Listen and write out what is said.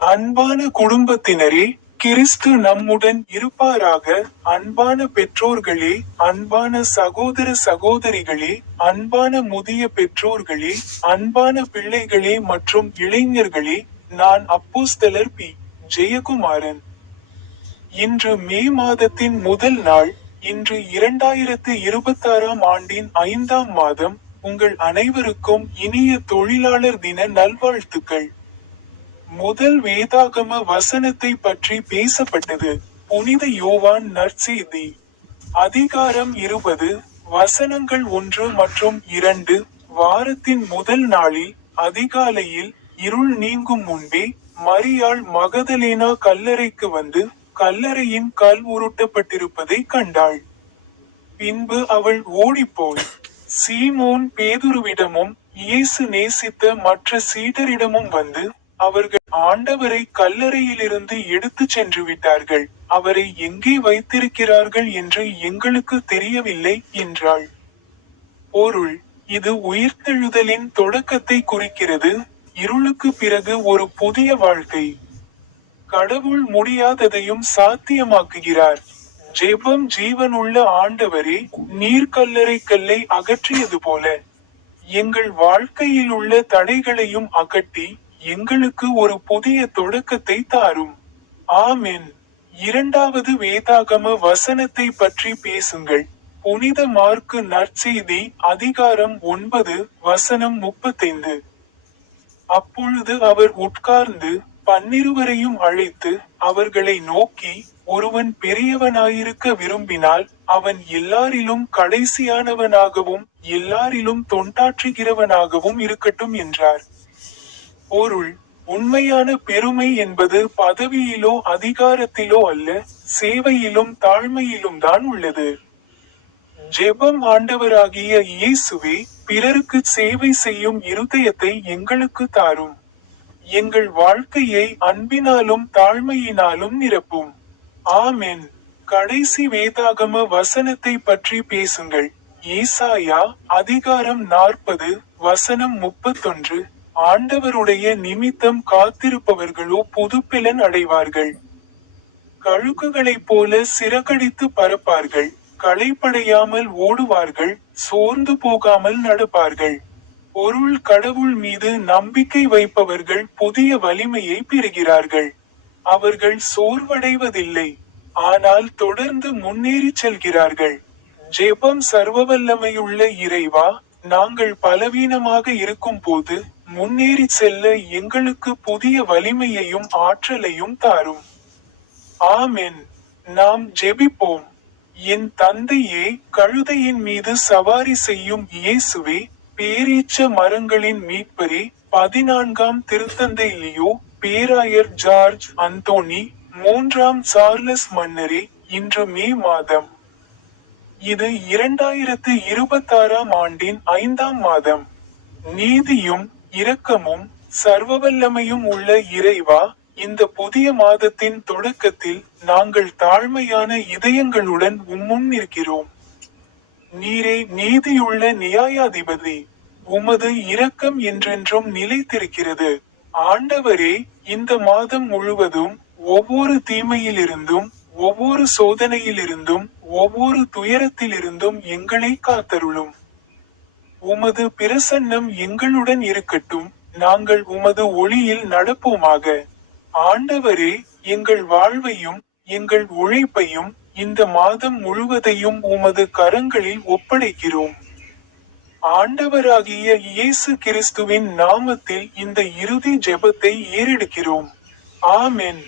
அன்பான குடும்பத்தினரே, கிறிஸ்து நம்முடன் இருப்பாராக. அன்பான பெற்றோர்களே, அன்பான சகோதர சகோதரிகளே, அன்பான முதிய பெற்றோர்களே, அன்பான பிள்ளைகளே மற்றும் இளைஞர்களே, நான் அப்போஸ்தலர் பி. ஜெயக்குமாரன். இன்று மே மாதத்தின் முதல் நாள். இன்று 2026ஆம் ஆண்டின் 5ஆம் மாதம். உங்கள் அனைவருக்கும் இனிய தொழிலாளர் தின நல்வாழ்த்துக்கள். முதல் வேதாகம வசனத்தை பற்றி பேசப்பட்டது. புனித யோவான் நற்செய்தி அதிகாரம் 20, வசனங்கள் 1 மற்றும் 2. வாரத்தின் முதல் நாளில் அதிகாலையில் இருள் நீங்கும் முன்பே மரியாள் மகதலேனா கல்லறைக்கு வந்து கல்லறையின் கல் உருட்டப்பட்டிருப்பதை கண்டாள். பின்பு அவள் ஓடிப்போய் சீமோன் பேதுருவிடமும் இயேசு நேசித்த மற்ற சீடரிடமும் வந்து, அவர்கள் ஆண்டவரை கல்லறையிலிருந்து எடுத்துச் சென்று விட்டார்கள், அவரை எங்கே வைத்திருக்கிறார்கள் என்று எங்களுக்கு தெரியவில்லை என்றாள். பொருள்: இது உயிர்த்தெழுதலின் தொடக்கத்தை குறிக்கிறது. இருளுக்கு பிறகு ஒரு புதிய வாழ்க்கை. கடவுள் முடியாததையும் சாத்தியமாக்குகிறார். ஜெபம்: ஜீவனுள்ள ஆண்டவரே, நீர் கல்லறை கல்லை அகற்றியது போல எங்கள் வாழ்க்கையில் உள்ள தடைகளையும் அகற்றி எங்களுக்கு ஒரு புதிய தொடக்கத்தை தாரும். ஆமென். இரண்டாவது வேதாகம வசனத்தை பற்றி பேசுங்கள். புனித மாற்கு நற்செய்தி அதிகாரம் 9, வசனம் 35. அப்பொழுது அவர் உட்கார்ந்து 12 அழைத்து அவர்களை நோக்கி, ஒருவன் பெரியவனாயிருக்க விரும்பினால் அவன் எல்லாரிலும் கடைசியானவனாகவும் எல்லாரிலும் தொண்டாற்றுகிறவனாகவும் இருக்கட்டும் என்றார். பொருள்: உண்மையான பெருமை என்பது பதவியிலோ அதிகாரத்திலோ அல்ல, சேவையிலும் தாழ்மையிலும் தான் உள்ளது. ஜெபம்: ஆண்டவராகிய இயேசுவே, பிறருக்கு சேவை செய்யும் இருதயத்தை எங்களுக்கு தாரும். எங்கள் வாழ்க்கையை அன்பினாலும் தாழ்மையினாலும் நிரப்பும். ஆமென். கடைசி வேதாகம வசனத்தை பற்றி பேசுங்கள். ஏசாயா அதிகாரம் 40, வசனம் 31. ஆண்டவருடைய நிமித்தம் காத்திருப்பவர்களோ புதுப்பெலன் அடைவார்கள். கழுகுகளைப் போல சிறகடித்து பறப்பார்கள், களைப்படையாமல் ஓடுவார்கள், சோர்ந்து போகாமல் நடப்பார்கள். பொருள்: கடவுள் மீது நம்பிக்கை வைப்பவர்கள் புதிய வலிமையை பெறுகிறார்கள். அவர்கள் சோர்வடைவதில்லை, ஆனால் தொடர்ந்து முன்னேறிச் செல்கிறார்கள். ஜெபம்: சர்வவல்லமையுள்ள இறைவா, நாங்கள் பலவீனமாக இருக்கும் போது முன்னேறி செல்ல எங்களுக்கு புதிய வலிமையையும் ஆற்றலையும் தாரும். ஆமென். நாம் ஜெபிப்போம். என் தந்தையே, கழுதையின் மீது சவாரி செய்யும் இயேசுவே, பேரீச்ச மரங்களின் மீட்பரே, 14ஆம் திருத்தந்தை லியோ, பேராயர் ஜார்ஜ் அந்தோனி, 3ஆம் சார்லஸ் மன்னரே, இன்று மே மாதம். இது 2026ஆம் ஆண்டின் 5ஆம் மாதம். நீதியும் இரக்கமும் சர்வவல்லமையும் உள்ள இறைவா, இந்த புதிய மாதத்தின் தொடக்கத்தில் நாங்கள் தாழ்மையான இதயங்களுடன் உம்முன் நிற்கிறோம். நீரே நீதியுள்ள நியாயாதிபதி. உமது இரக்கம் என்றென்றும் நிலைத்திருக்கிறது. ஆண்டவரே, இந்த மாதம் முழுவதும் ஒவ்வொரு தீமையிலிருந்தும், ஒவ்வொரு சோதனையிலிருந்தும், ஒவ்வொரு துயரத்திலிருந்தும் எங்களை காத்தருளும். உமது பிரசன்னம் எங்களுடன் இருக்கட்டும், நாங்கள் உமது ஒளியில் நடப்போமாக. ஆண்டவரே, எங்கள் வாழ்வையும் எங்கள் உழைப்பையும் இந்த மாதம் முழுவதையும் உமது கரங்களில் ஒப்படைக்கிறோம். ஆண்டவராகிய இயேசு கிறிஸ்துவின் நாமத்தில் இந்த இறுதி ஜெபத்தை ஏறெடுக்கிறோம். ஆமென்.